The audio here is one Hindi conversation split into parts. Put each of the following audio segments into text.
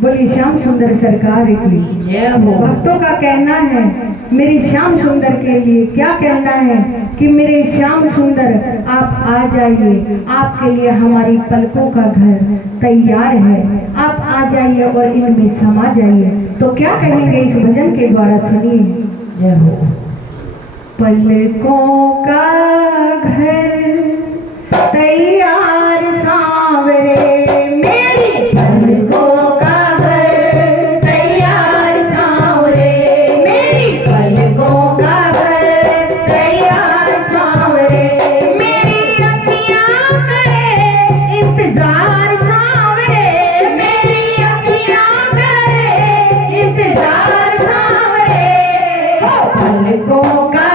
बोली श्याम सुंदर सरकार की जय हो। भक्तों का कहना है मेरे श्याम सुंदर के लिए क्या कहना है कि मेरे श्याम सुंदर आप आ जाइए, आपके लिए हमारी पलकों का घर तैयार है, आप आ जाइए और इनमें समा जाइए। तो क्या कहेंगे इस भजन के द्वारा, सुनिए। जय हो। पलकों का घर तैयार सांवरे, मेरी पलकों का घर तैयार सांवरे, मेरी पलकों का घर तैयार सांवरे, मेरी अखियां करे इंतजार सांवरे, मेरी अखियां करे इंतजार सांवरे, पलकों का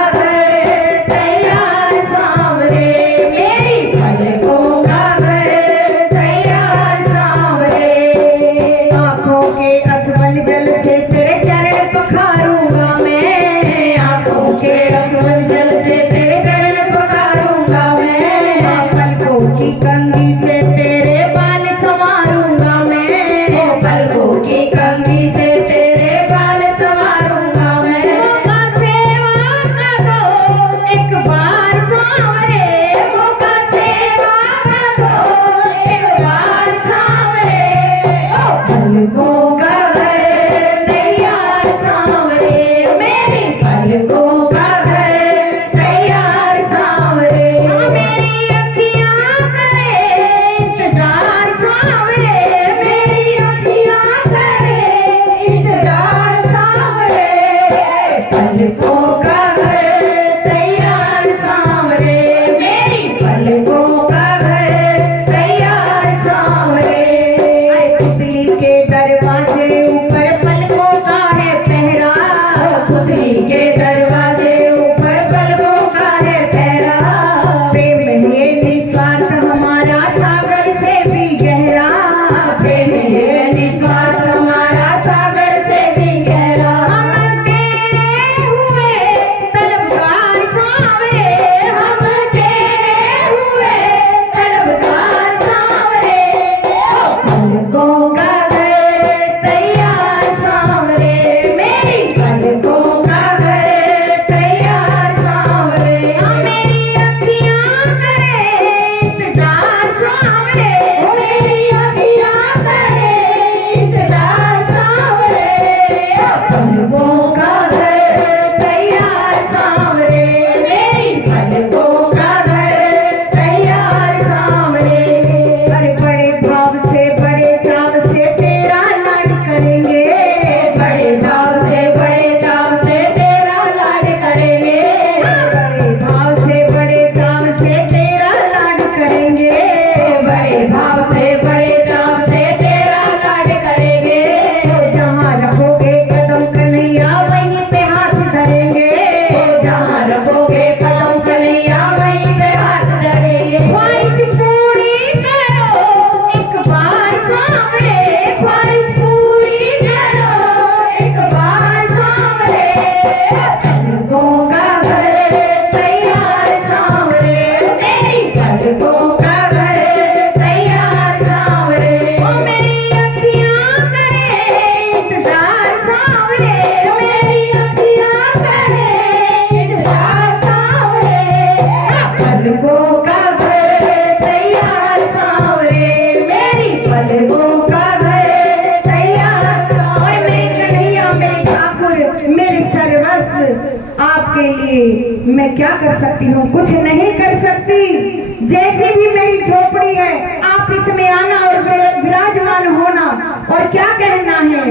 मैं क्या कर सकती हूँ, कुछ नहीं कर सकती। जैसे भी मेरी झोपड़ी है आप इसमें आना और विराजमान होना। और क्या कहना है,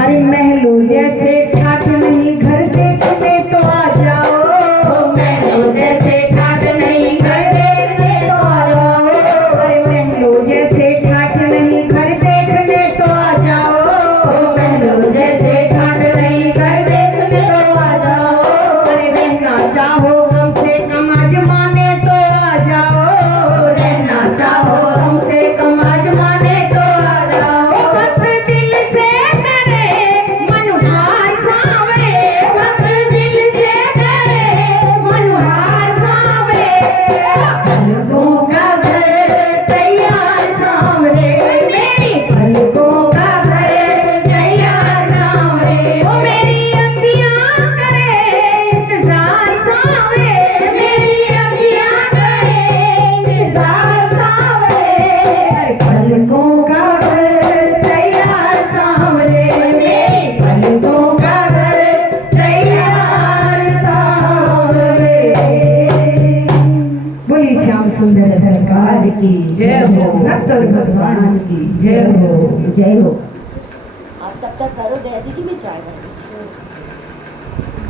अरे महलों जैसे ठाठ नहीं घर देखने तो आ जाओ, महलों जैसे ठाठ नहीं घर देखने तो आ जाओ, अरे महलों जैसे ठाठ नहीं घर देखने तो आ जाओ, महलों जैसे ठाठ नहीं घर देखने तो आ जाओ, अरे रहना चाहो हमसे कम आजमाने तो आ जाओ, रहना चाहो हमसे कम आजमाने तो आ जाओ, बस दिल से करे मनोहार सांवरे, महाराज की जय हो। भक्त और भगवान की जय हो। जय हो। आप तब तक करो दे दीदी, मैं चाय बनाऊं।